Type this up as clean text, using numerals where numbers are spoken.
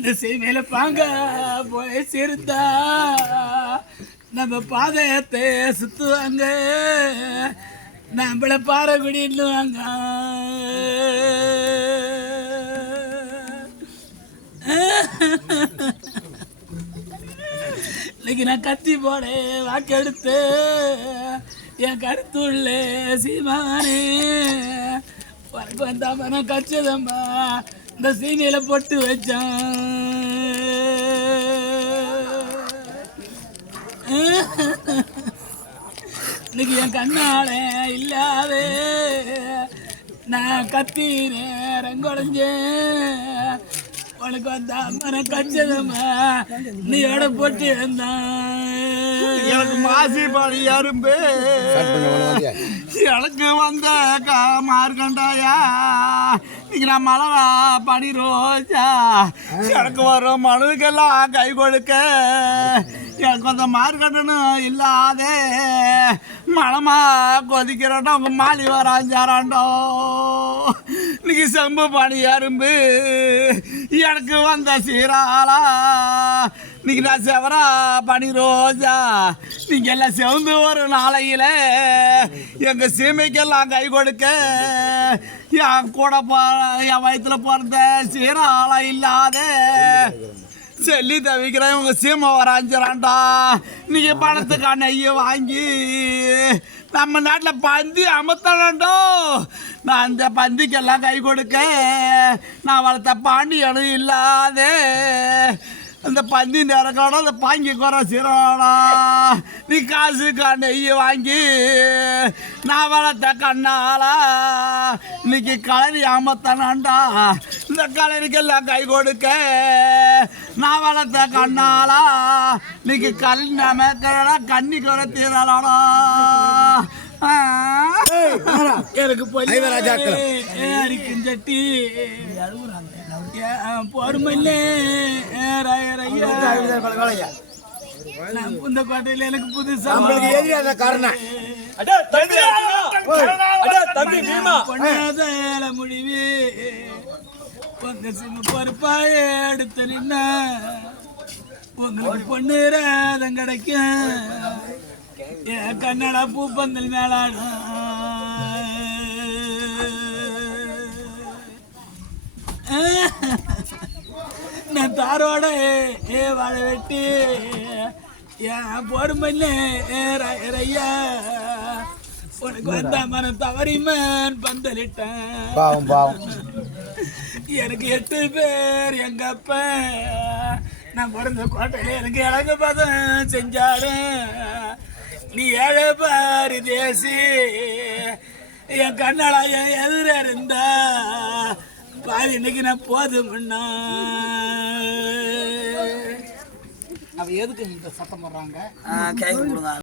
இந்த செய்மையில பாங்க போய் சேர்ந்தா நம்ம பாதையத்தை சுத்துவாங்க, நம்மள பாறைகுடின்னுவாங்க. இன்னைக்கு நான் கத்தி போட வாக்கெடுத்து என் கருத்துள்ள சீமானே உனக்கு வந்தாம நான் கச்சதம்மா இந்த சீமையில போட்டு வச்சான். இன்னைக்கு என் கண்ணாட இல்லாதே நான் கத்தினேன் ரங்கொடைஞ்சேன், உனக்கு வந்தாம நான் கச்சதம்மா நீயோட போட்டு வந்தான். எனக்கு மாசி பழி அரும்பு எனக்கு வந்த மார்கண்டாயா, இன்னைக்கு நான் மழை படி ரோஜா எனக்கு வரும் மனுக்கெல்லாம் கை கொடுக்க எனக்கு அந்த மார்கண்டனு இல்லாதே மனமா கொதிக்கிறோண்டோ உங்க மாலி வராஞ்சாராண்டோ. இன்னைக்கு செம்பு பணி அரும்பு எனக்கு வந்த சீராளா, இன்னைக்கு நான் செவரா பனி ரோஜா நீங்க எல்லாம் செவந்து ஒரு நாளையில எங்க சீமைக்கெல்லாம் கை கொடுக்க என் கூட என் வயிற்றுல பிறந்த சீராளா இல்லாத செல்லி தவிக்கிறேன் உங்க சீமை வராஞ்சிரான்டா. இன்னைக்கு பணத்துக்கான நெய்யை வாங்கி நம்ம நாட்டில் பந்தி அமர்த்தணுண்டோ, நான் அந்த பந்திக்கெல்லாம் கை கொடுக்க நான் வளர்த்த பாண்டியனும் இல்லாதே அந்த பந்தி நேரக்காட அந்த பாங்கி குறை சீரோடா. நீ காசுக்கா நெய்யை வாங்கி நான் வளர்த்த கண்ணாலா இன்னைக்கு கலரி அமர்த்தனாண்டா, இந்த கலரிக்கெல்லாம் கை கொடுக்க நான் வளர்த்த கண்ணாலா இன்னைக்கு கல் நமக்கிறடா கண்ணி குறை தீரலாடா. எனக்கு அடிக்கும் சட்டி பொறுமையிலே இந்த கோட்டையில எனக்கு புதுசா முடிவு பொறுப்பாய எடுத்து நின்னா உங்களுக்கு பொண்ணு ராதம் கிடைக்கும், என் கன்னடா பூப்பந்தல் மேலாடும். நான் தாரோட வாழ வெட்டி என் பொறுமையில ஐயா உனக்கு வந்த மனம் தவறிமன் பந்தலிட்டேன். எனக்கு 8 பேர் எங்க அப்ப நான் பிறந்த கோட்டையில எனக்கு இறங்க பதம் செஞ்சாரு. நீ 7 பாரு தேசி என் கண்ணாளா என் எதிர இருந்தா பாதி இன்னைக்கு நான் போதும்னா. அவ எதுக்கு இந்த சத்தம் போடுறாங்க?